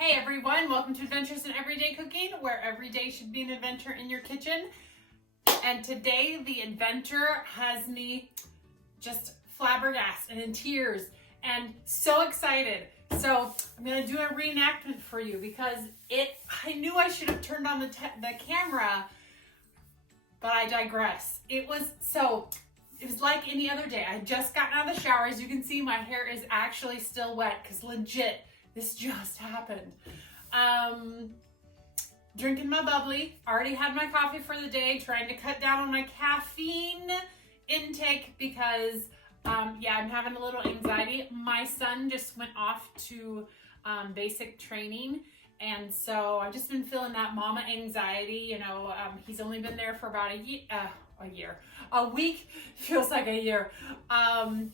Hey everyone, welcome to Adventures in Everyday Cooking, where every day should be an adventure in your kitchen. And today the adventure has me just flabbergasted and in tears and so excited. So I'm going to do a reenactment for you because I knew I should have turned on the camera, but I digress. It was like any other day. I had just gotten out of the shower. As you can see, my hair is actually still wet because legit, this just happened. Drinking my bubbly, already had my coffee for the day, trying to cut down on my caffeine intake because, I'm having a little anxiety. My son just went off to basic training, and so I've just been feeling that mama anxiety. He's only been there for about a week, feels like a year.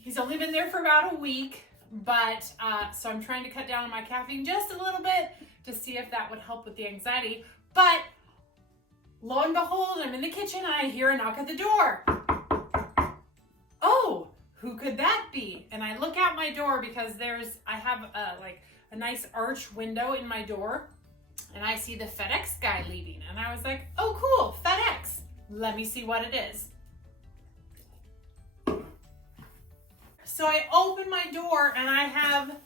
He's only been there for about a week. But, so I'm trying to cut down on my caffeine just a little bit to see if that would help with the anxiety. But lo and behold, I'm in the kitchen and I hear a knock at the door. Oh, who could that be? And I look out my door because I have a nice arch window in my door, and I see the FedEx guy leaving. And I was like, oh cool, FedEx. Let me see what it is. So I open my door and I have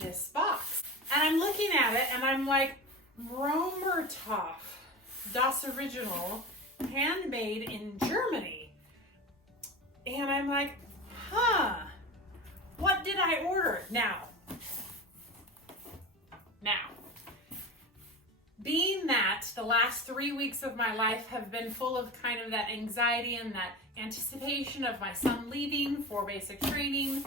this box. And I'm looking at it and I'm like, Romertopf, das Original, handmade in Germany. And I'm like, what did I order? Now, being that the last 3 weeks of my life have been full of kind of that anxiety and that anticipation of my son leaving for basic training,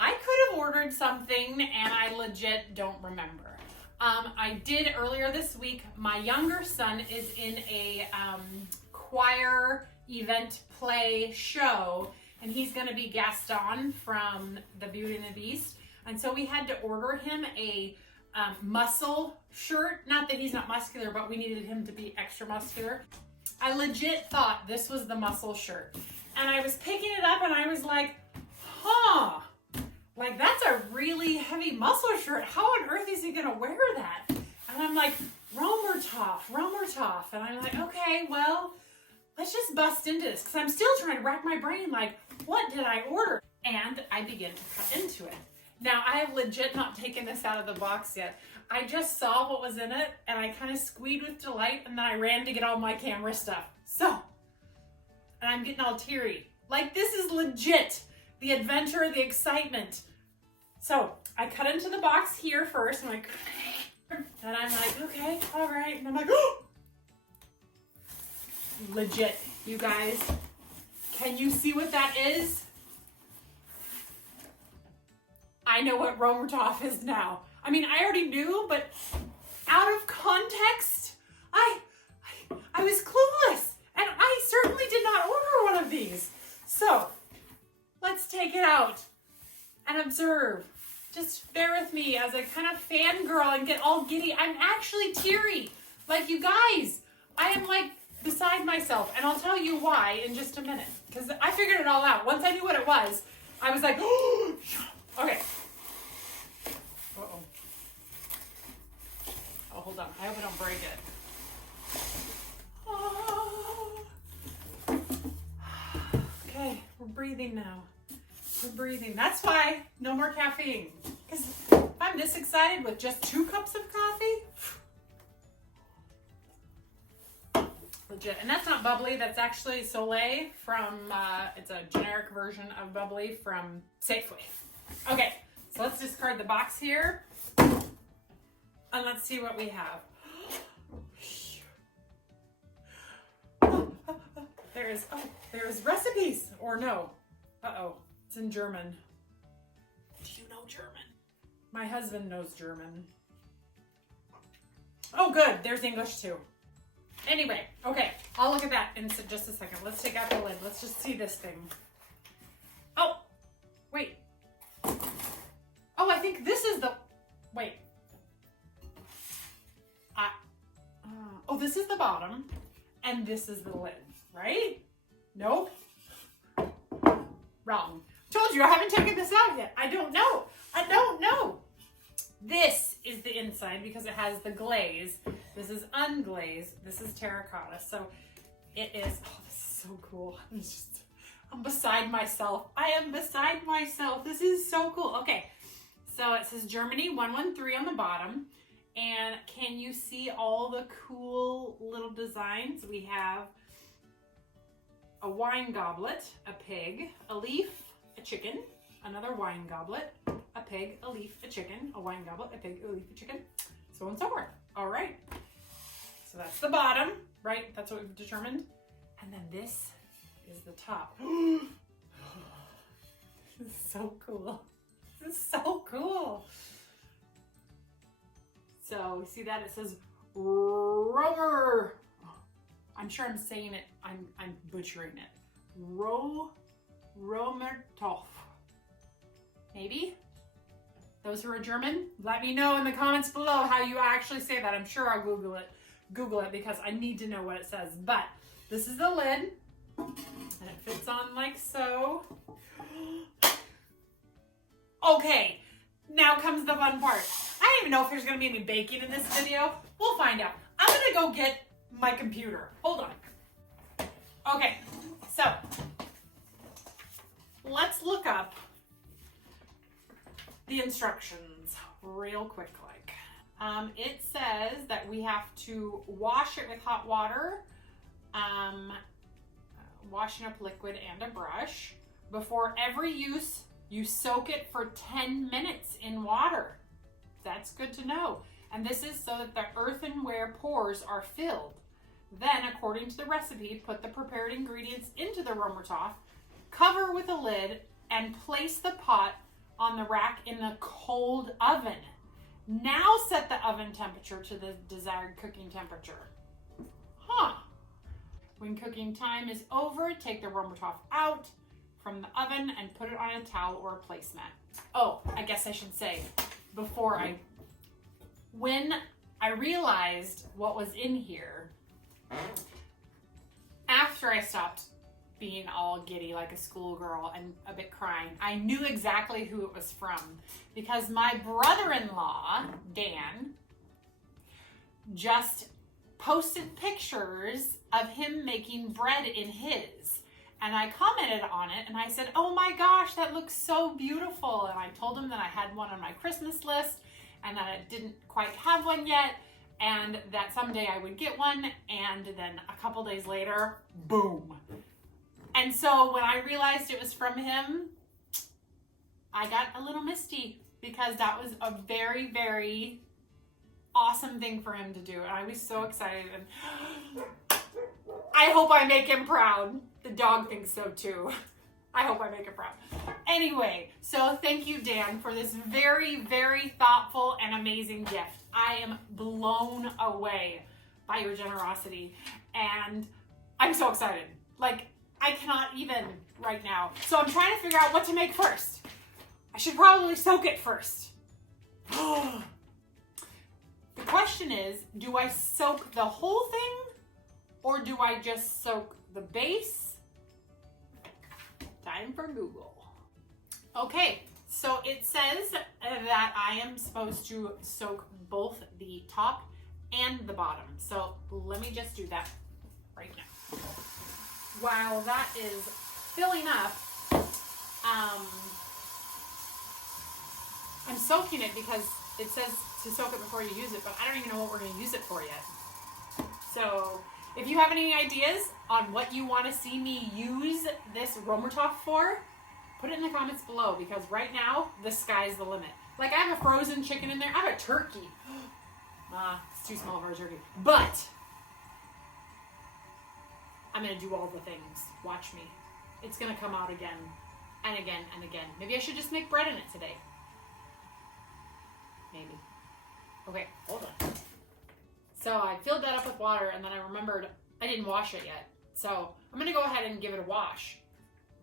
I could have ordered something and I legit don't remember. I did earlier this week. My younger son is in a choir event play show, and he's going to be Gaston from The Beauty and the Beast. And so we had to order him a muscle shirt. Not that he's not muscular, but we needed him to be extra muscular. I legit thought this was the muscle shirt. And I was picking it up and I was like, like that's a really heavy muscle shirt. How on earth is he gonna wear that? And I'm like, Romertopf. And I'm like, okay, well, let's just bust into this. Cause I'm still trying to rack my brain like, what did I order? And I begin to cut into it. Now, I have legit not taken this out of the box yet. I just saw what was in it, and I kind of squeed with delight, and then I ran to get all my camera stuff. So, and I'm getting all teary. Like, this is legit. The adventure, the excitement. So, I cut into the box here first, and I'm like, okay, all right. And I'm like, oh! Legit, you guys. Can you see what that is? I know what Romertopf is now. I mean, I already knew, but out of context, I was clueless, and I certainly did not order one of these. So, let's take it out and observe. Just bear with me as I kind of fangirl and get all giddy. I'm actually teary. Like, you guys, I am like beside myself, and I'll tell you why in just a minute, because I figured it all out. Once I knew what it was, I was like, oh, okay. Uh-oh. Oh, hold on. I hope I don't break it. Oh. Okay, we're breathing now. We're breathing. That's why no more caffeine. Because I'm this excited with just 2 cups of coffee. Legit. And that's not bubbly. That's actually Soleil from, it's a generic version of bubbly from Safeway. Okay. So let's discard the box here, and let's see what we have. There's recipes, or no. It's in German. Do you know German? My husband knows German. Oh good, there's English too. Anyway, okay, I'll look at that in just a second. Let's take out the lid. Let's just see this thing. Oh, wait. Oh, I think this is the, wait. This is the bottom, and this is the lid, right? Nope. Wrong. Told you I haven't taken this out yet. I don't know. This is the inside because it has the glaze. This is unglazed. This is terracotta. So it is, oh, this is so cool. I'm beside myself. I am beside myself. This is so cool. Okay, so it says Germany 113 on the bottom. And can you see all the cool little designs? We have a wine goblet, a pig, a leaf, a chicken, another wine goblet, a pig, a leaf, a chicken, a wine goblet, a pig, a leaf, a chicken, so on and so forth. All right. So that's the bottom, right? That's what we've determined. And then this is the top. This is so cool. This is so cool. So see that it says Romer. I'm sure I'm saying it. I'm butchering it. Romertopf. Maybe. Those who are German, let me know in the comments below how you actually say that. I'm sure I'll Google it because I need to know what it says. But this is the lid, and it fits on like so. Okay, now comes the fun part. I don't even know if there's gonna be any baking in this video. We'll find out. I'm gonna go get my computer. Hold on. Okay, so let's look up the instructions real quick. It says that we have to wash it with hot water, washing up liquid and a brush. Before every use, you soak it for 10 minutes in water. That's good to know. And this is so that the earthenware pores are filled. Then, according to the recipe, put the prepared ingredients into the Romertopf, cover with a lid, and place the pot on the rack in the cold oven. Now set the oven temperature to the desired cooking temperature. When cooking time is over, take the Romertopf out from the oven and put it on a towel or a placemat. Oh, I guess I should say, when I realized what was in here, after I stopped being all giddy like a schoolgirl and a bit crying, I knew exactly who it was from because my brother-in-law, Dan, just posted pictures of him making bread in his. And I commented on it and I said, oh my gosh, that looks so beautiful. And I told him that I had one on my Christmas list and that I didn't quite have one yet and that someday I would get one. And then a couple days later, boom. And so when I realized it was from him, I got a little misty because that was a very, very awesome thing for him to do. And I was so excited. And I hope I make him proud. The dog thinks so too. I hope I make him proud. Anyway, so thank you, Dan, for this very, very thoughtful and amazing gift. I am blown away by your generosity. And I'm so excited. Like, I cannot even right now. So I'm trying to figure out what to make first. I should probably soak it first. The question is, do I soak the whole thing or do I just soak the base? Time for Google. Okay, so it says that I am supposed to soak both the top and the bottom. So let me just do that right now. While that is filling up, I'm soaking it because it says to soak it before you use it, but I don't even know what we're going to use it for yet. So if you have any ideas on what you want to see me use this Romertopf for, put it in the comments below because right now, the sky's the limit. Like I have a frozen chicken in there. I have a turkey. It's too small for a turkey. But I'm going to do all the things. Watch me. It's going to come out again and again and again. Maybe I should just make bread in it today. Maybe. Okay, hold on. So I filled that up with water and then I remembered I didn't wash it yet. So I'm going to go ahead and give it a wash.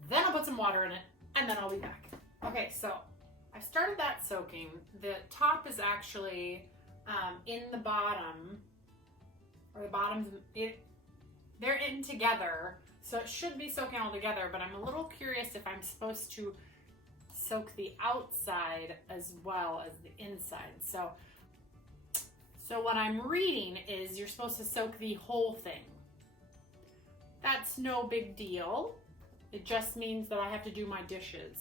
Then I'll put some water in it and then I'll be back. Okay, so I started that soaking. The top is actually in the bottom, or the bottom's they're in together, so it should be soaking all together, but I'm a little curious if I'm supposed to soak the outside as well as the inside. So what I'm reading is you're supposed to soak the whole thing. That's no big deal. It just means that I have to do my dishes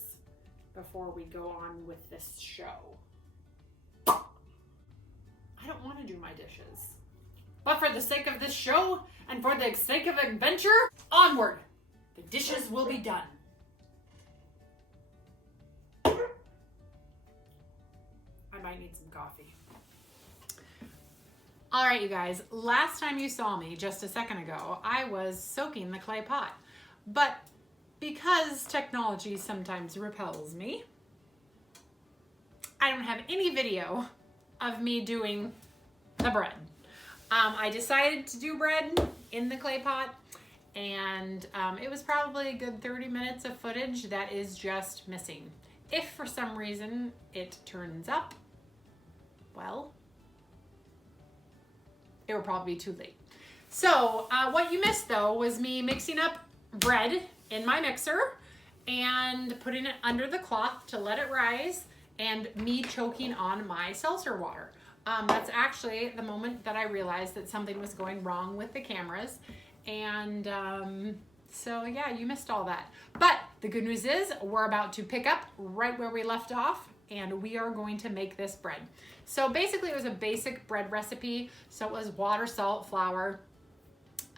before we go on with this show. I don't want to do my dishes. But for the sake of this show and for the sake of adventure, onward! The dishes will be done. I might need some coffee. All right, you guys, last time you saw me just a second ago, I was soaking the clay pot. But because technology sometimes repels me, I don't have any video of me doing the bread. I decided to do bread in the clay pot, and it was probably a good 30 minutes of footage that is just missing. If for some reason it turns up, well, it will probably be too late. So what you missed though was me mixing up bread in my mixer and putting it under the cloth to let it rise, and me choking on my seltzer water. That's actually the moment that I realized that something was going wrong with the cameras. And so yeah, you missed all that. But the good news is we're about to pick up right where we left off, and we are going to make this bread. So basically it was a basic bread recipe. So it was water, salt, flour,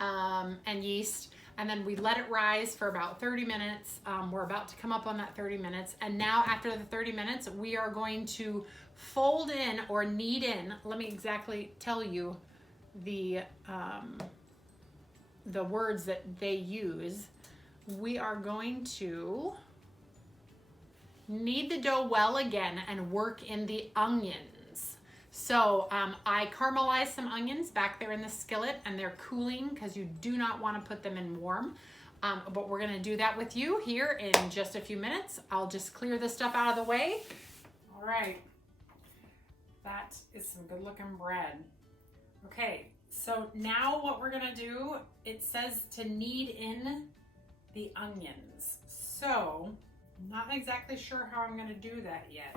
and yeast. And then we let it rise for about 30 minutes. We're about to come up on that 30 minutes. And now after the 30 minutes, we are going to fold in or knead in. Let me exactly tell you the words that they use. We are going to knead the dough well again and work in the onions. So I caramelized some onions back there in the skillet, and they're cooling because you do not want to put them in warm. But we're gonna do that with you here in just a few minutes. I'll just clear this stuff out of the way. All right, that is some good looking bread. Okay, so now what we're gonna do, it says to knead in the onions. So I'm not exactly sure how I'm gonna do that yet,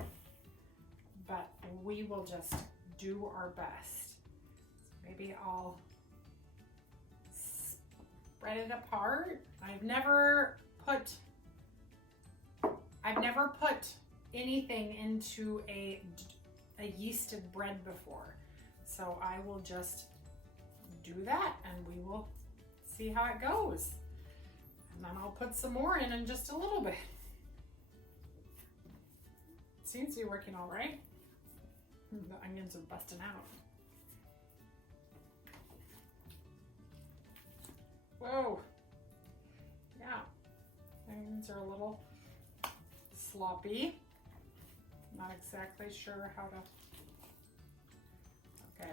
but we will just do our best. So maybe I'll spread it apart. I've never put anything into a yeasted bread before. So I will just do that and we will see how it goes. And then I'll put some more in just a little bit. Seems to be working all right. The onions are busting out. Whoa. Yeah, onions are a little sloppy. Not exactly sure how to. Okay.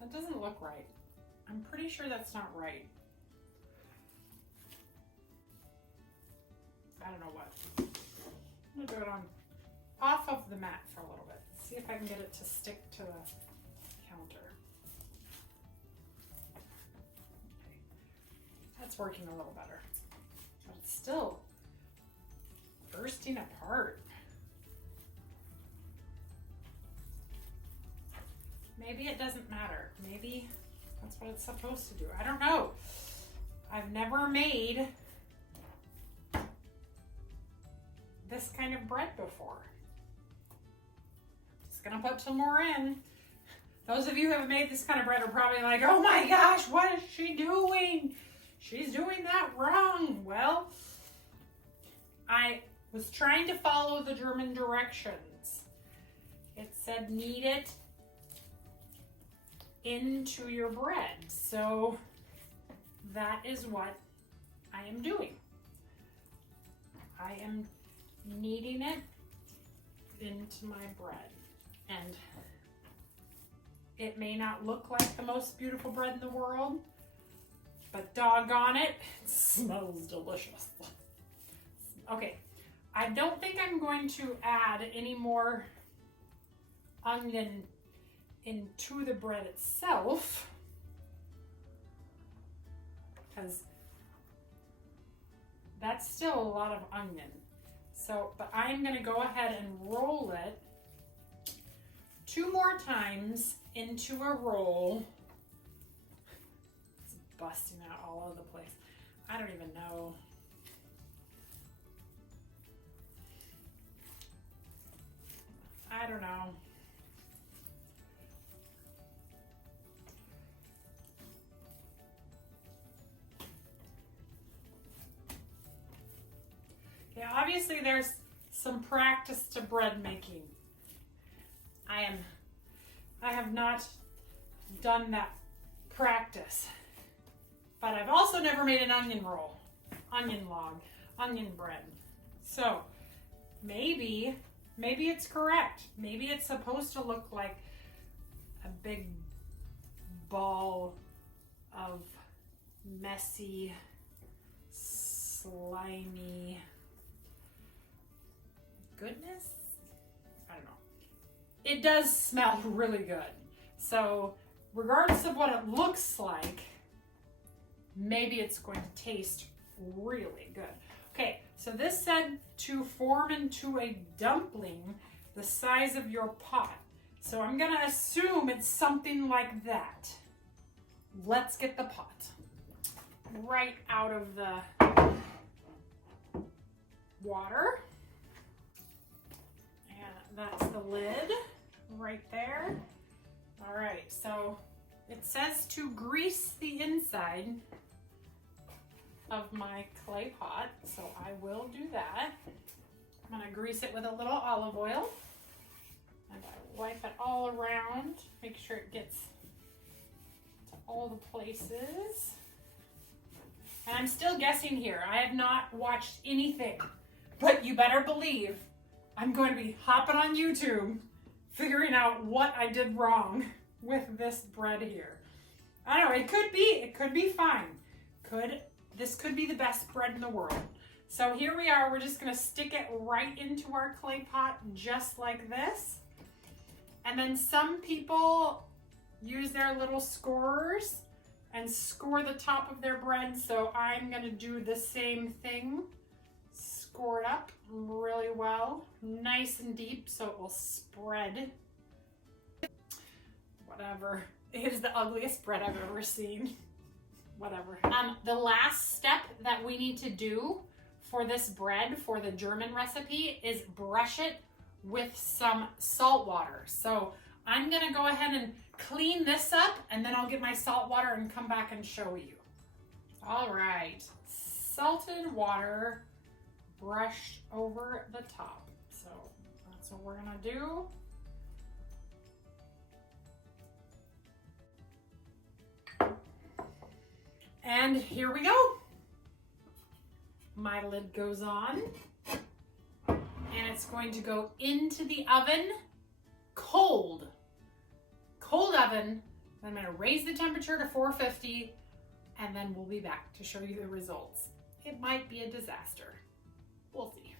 That doesn't look right. I'm pretty sure that's not right. I don't know what. I'm gonna do it off of the mat for a little bit. See if I can get it to stick to the counter. Okay. That's working a little better. But it's still bursting apart. Maybe it doesn't matter. Maybe that's what it's supposed to do. I don't know. I've never made this kind of bread before. Just gonna put some more in. Those of you who have made this kind of bread are probably like, oh my gosh, what is she doing? She's doing that wrong. Well, I was trying to follow the German directions. It said knead it into your bread. So that is what I am doing. I am kneading it into my bread. And it may not look like the most beautiful bread in the world, but doggone it, it smells delicious. Okay, I don't think I'm going to add any more onion into the bread itself, because that's still a lot of onion. So, but I'm gonna go ahead and roll it 2 more times into a roll. It's busting out all over the place. I don't even know. I don't know. Yeah, obviously there's some practice to bread making. I have not done that practice, but I've also never made an onion roll, onion log, onion bread. So maybe it's correct. Maybe it's supposed to look like a big ball of messy, slimy goodness. I don't know. It does smell really good. So regardless of what it looks like, maybe it's going to taste really good. Okay, so this said to form into a dumpling the size of your pot. So I'm gonna assume it's something like that. Let's get the pot right out of the water. And that's the lid right there. All right, so it says to grease the inside of my clay pot, so I will do that. I'm gonna grease it with a little olive oil, and I wipe it all around, make sure it gets to all the places. And I'm still guessing here. I have not watched anything, but you better believe I'm going to be hopping on YouTube, figuring out what I did wrong with this bread here. I don't know, it could be fine. This could be the best bread in the world. So here we are, we're just gonna stick it right into our clay pot just like this. And then some people use their little scorers and score the top of their bread. So I'm gonna do the same thing. Score it up really well, nice and deep so it will spread. Whatever, it is the ugliest bread I've ever seen. Whatever. The last step that we need to do for this bread, for the German recipe, is brush it with some salt water. So I'm gonna go ahead and clean this up, and then I'll get my salt water and come back and show you. All right, salted water brushed over the top. So that's what we're gonna do. And here we go. My lid goes on, and it's going to go into the oven, cold oven. I'm gonna raise the temperature to 450, and then we'll be back to show you the results. It might be a disaster. We'll see.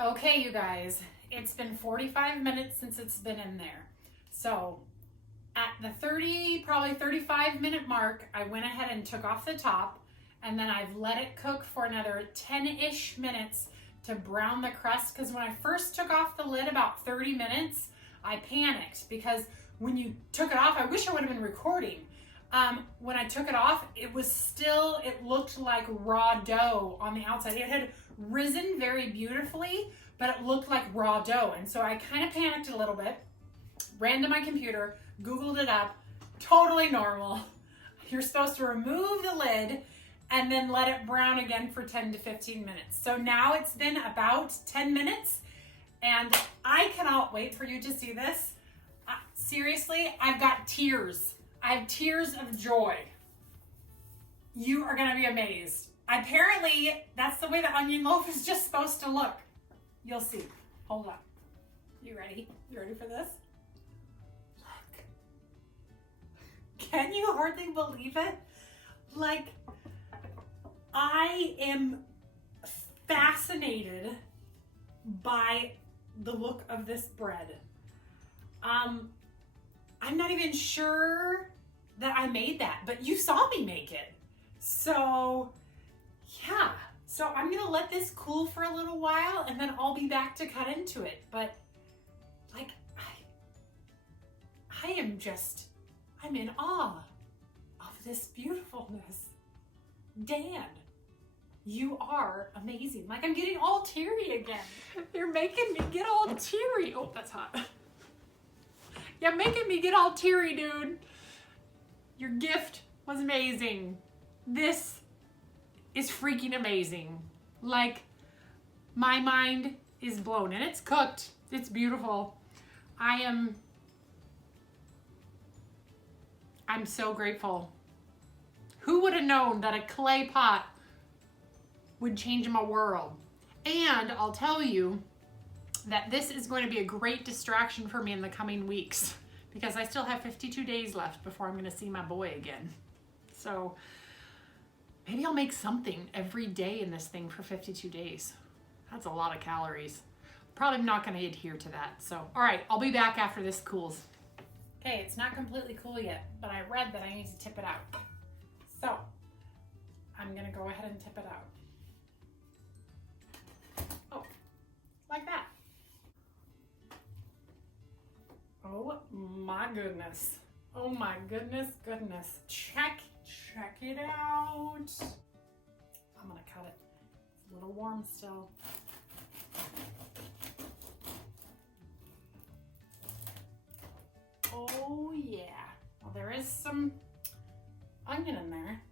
Okay, you guys, it's been 45 minutes since it's been in there. So at the probably 35-minute mark, I went ahead and took off the top, and then I've let it cook for another 10-ish minutes to brown the crust, because when I first took off the lid about 30 minutes, I panicked because when you took it off, I wish I would have been recording. When I took it off, it looked like raw dough on the outside. It had risen very beautifully, but it looked like raw dough. And so I kind of panicked a little bit, ran to my computer, Googled it up, totally normal. You're supposed to remove the lid and then let it brown again for 10 to 15 minutes. So now it's been about 10 minutes, and I cannot wait for you to see this. Seriously, I've got tears. I have tears of joy. You are gonna be amazed. Apparently, that's the way the onion loaf is just supposed to look. You'll see. Hold on. You ready? You ready for this? Look. Can you hardly believe it? Like, I am fascinated by the look of this bread. I'm not even sure that I made that, but you saw me make it. So yeah, so I'm gonna let this cool for a little while and then I'll be back to cut into it. But like, I'm in awe of this beautifulness. Dan, you are amazing. Like, I'm getting all teary again. You're making me get all teary. Oh, that's hot. You're making me get all teary, dude. Your gift was amazing. This is freaking amazing. Like, my mind is blown, and it's cooked. It's beautiful. I'm so grateful. Who would have known that a clay pot would change my world? And I'll tell you that this is going to be a great distraction for me in the coming weeks because I still have 52 days left before I'm going to see my boy again. So maybe I'll make something every day in this thing for 52 days. That's a lot of calories. Probably not going to adhere to that. So, all right, I'll be back after this cools. Okay, it's not completely cool yet, but I read that I need to tip it out. So, I'm going to go ahead and tip it out. Oh, like that. Oh my goodness. Oh my goodness. Check it out. I'm going to cut it. It's a little warm still. Oh yeah. Well, there is some onion in there.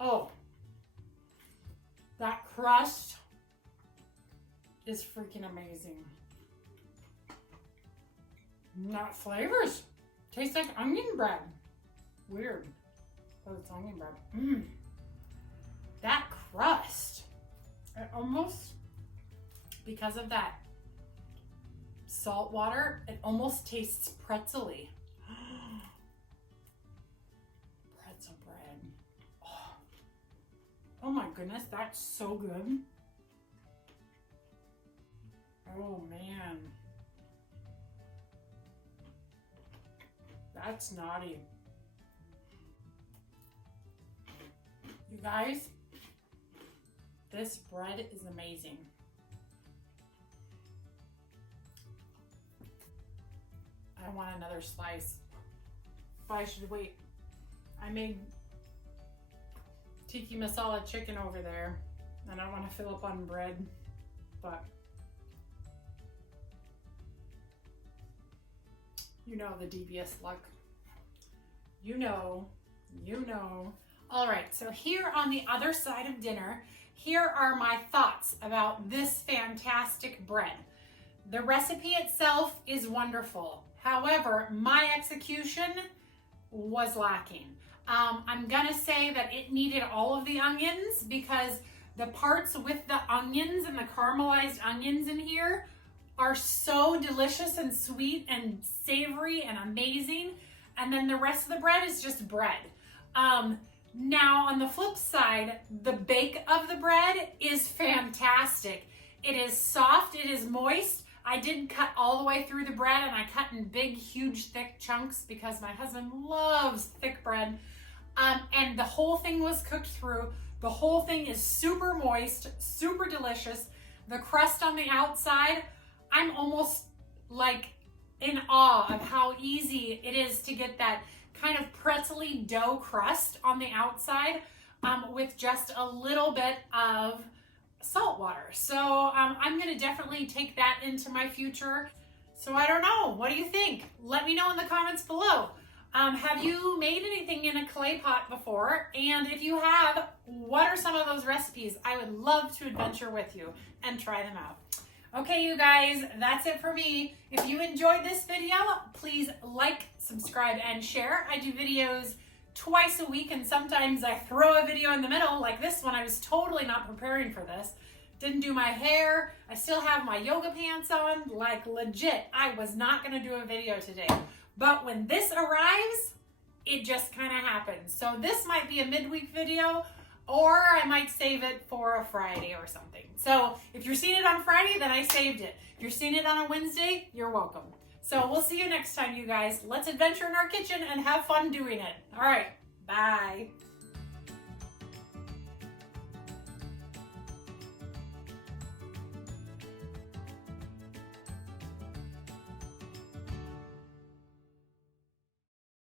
Oh, that crust is freaking amazing. That flavors tastes like onion bread. Weird, but it's onion bread. That crust, it almost, because of that salt water, it almost tastes pretzel-y. Pretzel bread. Oh my goodness, that's so good. Oh man. That's naughty. You guys, this bread is amazing. I want another slice, but I should wait. I made tiki masala chicken over there, and I want to fill up on bread, but you know the devious luck. You know. All right, so here on the other side of dinner, here are my thoughts about this fantastic bread. The recipe itself is wonderful. However, my execution was lacking. I'm gonna say that it needed all of the onions because the parts with the onions and the caramelized onions in here are so delicious and sweet and savory and amazing. And then the rest of the bread is just bread. Now on the flip side, the bake of the bread is fantastic. It is soft, it is moist. I did cut all the way through the bread and I cut in big, huge, thick chunks because my husband loves thick bread. And the whole thing was cooked through. The whole thing is super moist, super delicious. The crust on the outside, I'm almost like in awe of how easy it is to get that kind of pretzel-y dough crust on the outside with just a little bit of salt water. So I'm gonna definitely take that into my future. So I don't know, what do you think? Let me know in the comments below. Have you made anything in a clay pot before? And if you have, what are some of those recipes? I would love to adventure with you and try them out. Okay, you guys, that's it for me. If you enjoyed this video, please like, subscribe, and share. I do videos twice a week, and sometimes I throw a video in the middle, like this one. I was totally not preparing for this. Didn't do my hair. I still have my yoga pants on. Like, legit, I was not gonna do a video today. But when this arrives, it just kind of happens. So this might be a midweek video. Or I might save it for a Friday or something. So if you're seeing it on Friday, then I saved it. If you're seeing it on a Wednesday, you're welcome. So we'll see you next time, you guys. Let's adventure in our kitchen and have fun doing it. All right, bye.